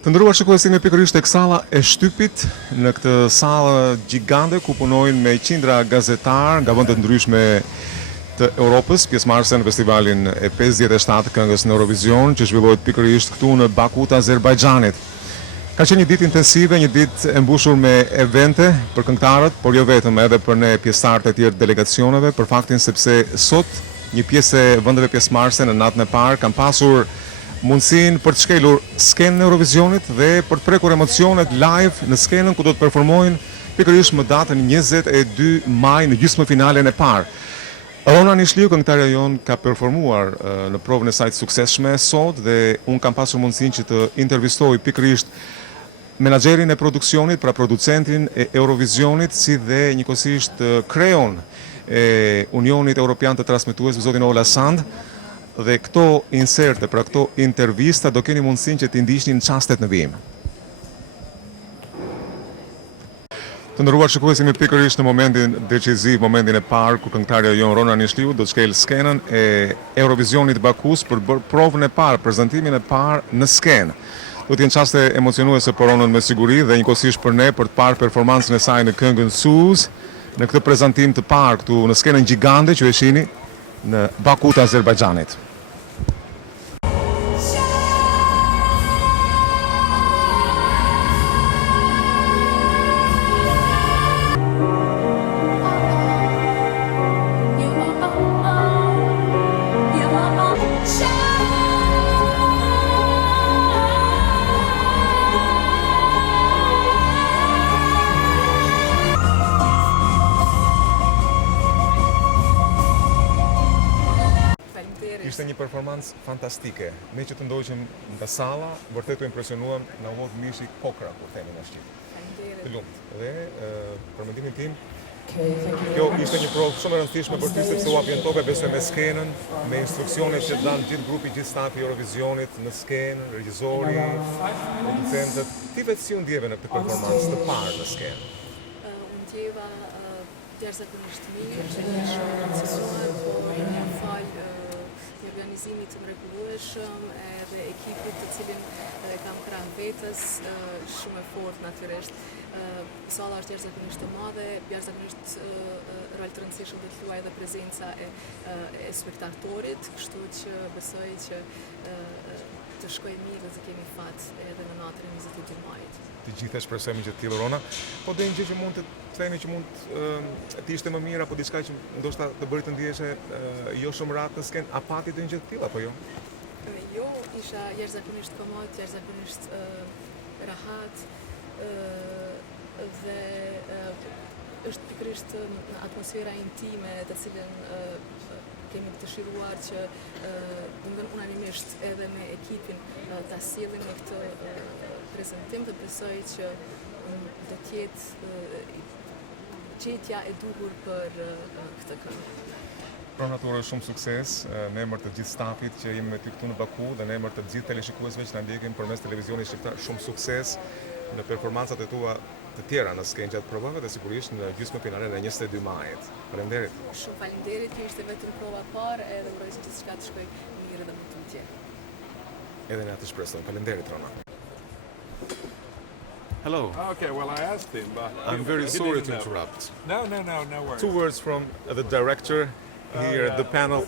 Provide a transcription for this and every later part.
Të nderuar shikuesi, me pikërisht tek salla e shtypit, në këtë sallë gjigande ku punojnë me qindra gazetar nga vende të ndryshme të Europës, pjesëmarrëse në festivalin e 57 këngës në Eurovision, që zhvillohet pikërisht këtu në Baku të Azerbajxhanit. Ka qenë një ditë intensive, një ditë e mbushur me evente për këngëtarët, por jo vetëm, edhe për ne pjesëtarët e tjerë delegacioneve, për faktin sepse sot një pjesë e vendeve pjesëmarrëse në natën e parë kanë pasur mundësinë për të shkelur skenën e Eurovisionit dhe për të prekur emocionet live në skenën ku do të performojnë pikërisht më datën 22 maj në gjysmëfinalen e parë. Rona Nishliu, këngëtarja jonë, ka performuar në provën e saj të suksesshme sot dhe unë kam pasur mundësinë që të intervistoj pikërisht menaxherin e produksionit, pra producentin e Eurovisionit, si dhe njëkohësisht kreon e Unionit Europian të Transmetuesve, zotin Ola Sand. Dhe këto inserte, pra këto intervista, do keni mundësinë që t'i ndiqni në çastet në vijim. Të nderuar shikuesi, me pikërisht në momentin deciziv, momentin e parë ku këngëtarja jon Rona Nishliu do të shkel skenën e Eurovisionit Bakus për bërë provën e parë, prezantimin e parë në skenë. Do të jenë çaste emocionuese për Ronën me siguri dhe njëkohësisht për ne për të parë performancën e saj në këngën Suz, në këtë prezantim të parë këtu në skenën gjigande që e shihni në Baku të Azerbajxhanit. Ishte një performancë fantastike. Ne që të ndoqëm nga salla, vërtet u impresionuam, na hodh mishi kokra, kur themi në shqip. Të lumt. Dhe për mendimin tim, kjo ishte një provë shumë e rëndësishme për ty sepse u hapjen tope, besoj, me skenën, me instruksionet që dan gjithë grupi, gjithë stafi i Eurovisionit në skenë, regjizori, producentët. Ti vetë si u ndjeve në këtë performancë të parë në skenë? U ndjeva jashtëzakonisht mirë, që një shumë rëndësishme, por një falë një organizimit të mrekullueshëm edhe ekipit të cilin kam krahë vetës, shumë e fortë natyrisht. Salla është jashtëzakonisht e madhe, jashtëzakonisht rol të rëndësishëm do të luajë edhe prezenca e spektatorit, kështu që besoj që të shkojë mirë dhe të kemi fat edhe në natën e 22 majit. Të gjithë shpresojmë që të tillë, Rona, po do një gjë që mund të themi që mund të ishte më mirë apo diçka që ndoshta të bëri të ndiheshe jo shumë rahat në skenë, a pati të një gjë të tillë apo jo? Jo, isha jashtëzakonisht komod, jashtëzakonisht rahat dhe është pikërisht atmosfera intime të cilën kemi të dëshiruar që domethënë unanimisht edhe me ekipin ta sjellim në këtë prezantim, dhe besoj që do të jetë gjetja e duhur për këtë këngë. Rona, të uroj shumë sukses në emër të gjithë stafit që jemi me ty këtu në Baku dhe në emër të gjithë teleshikuesve që na ndjekin përmes televizionit shqiptar. Shumë sukses në performancat e tua të tjera në skenë gjatë provave dhe sigurisht në gjysmëfinalen e 22 majit. Faleminderit. Shumë faleminderit, kjo ishte vetëm prova e parë edhe uroj që gjithçka të shkojë mirë dhe më tutje. Edhe ne atë shpresojmë. Faleminderit, Rona. Hello. Okay, well, I asked him, but I'm very he sorry didn't to know. interrupt. No worries. 2 words from the director here at the panel.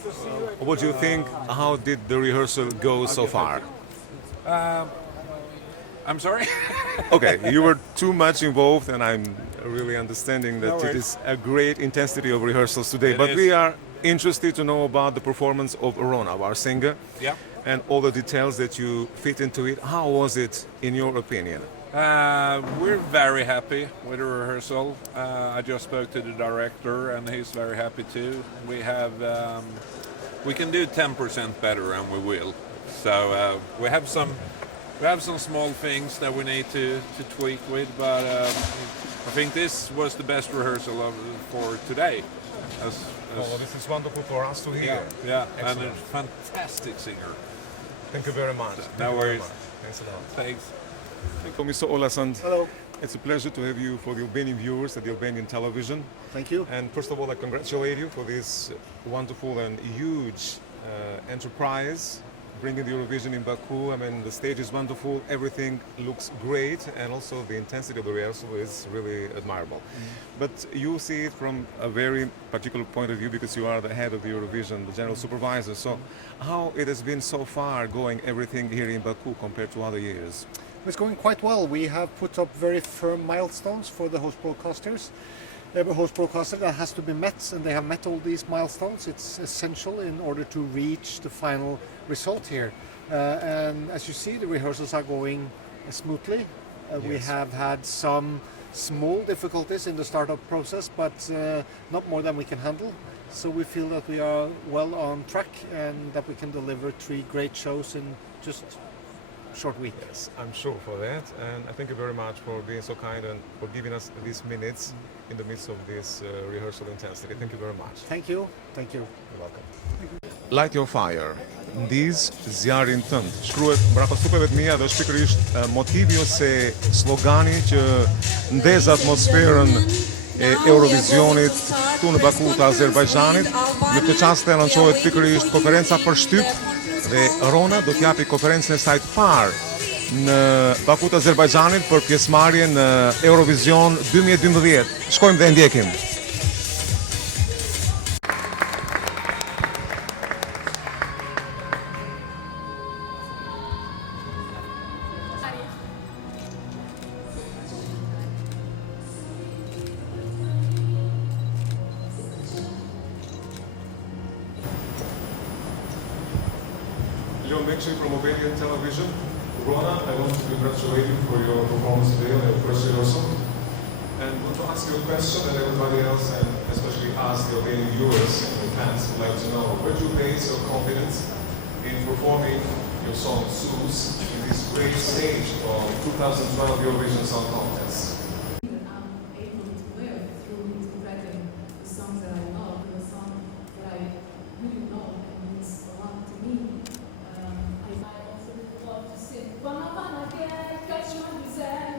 What do you think? How did the rehearsal go so far? I'm sorry? Okay, you were too much involved, and I'm really understanding that No it worries. is a great intensity of rehearsals today. It But is. we are interested to know about the performance of Rona, our singer, Yeah. and all the details that you fit into it. How was it, in your opinion? We're very happy with the rehearsal. I just spoke to the director, and he's very happy too. We can do 10% better, and we will. So we have some small things that we need to tweak with, but I think this was the best rehearsal for today. Oh, this is wonderful for us to hear. Yeah, and Excellent. a fantastic singer. Thank you very much. No Thank you very worries. much. Thanks a lot. Thanks. Mr. Olasand. Hello. It's a pleasure to have you for the Albanian viewers at the Albanian television. Thank you. And first of all, I congratulate you for this wonderful and huge enterprise bringing the Eurovision in Baku. I mean, the stage is wonderful, everything looks great, and also the intensity of the rehearsal is really admirable. But you see it from a very particular point of view because you are the head of the Eurovision, the general supervisor. So how it has been so far going everything here in Baku compared to other years? It's going quite well. We have put up very firm milestones for the host broadcasters. Every host broadcaster that has to be met, and they have met all these milestones. It's essential in order to reach the final result here. And as you see, the rehearsals are going smoothly. We Yes. have had some small difficulties in the startup process, but not more than we can handle. So we feel that we are well on track and that we can deliver 3 great shows in just short week. Yes, I'm sure for that, and I thank you very much for being so kind and for giving us these minutes in the midst of this rehearsal intensity. Thank you very much. Thank you. Thank you. You're welcome. Light Your Fire. Ndiz zjarin tënd. Shkruhet mbrapastupeve të mia dhe është pikërisht motivi ose slogani që ndez atmosferën e Eurovisionit këtu në Baku të Azerbajxhanit. Në këtë çast e lançohet pikërisht konferenca për shtyp dhe Rona do t'japi konferencën e saj të parë në Baku të Azerbajxhanit për pjesëmarrjen në Eurovision 2012. Shkojmë dhe ndjekim. Leon Mekshi from Albanian Television. Rona, I want to congratulate you for your performance today on your first rehearsal. And want to ask you a question that everybody else, and especially us, the Albanian viewers and the fans, would like to know. Where do you base your confidence in performing your song Sus in this great stage of 2012 Eurovision Song Contest? I'm able to live through interpreting the songs that I love, the song that I really know and means a lot to me. I also love to sing. Bana bana gel, kaçma güzel.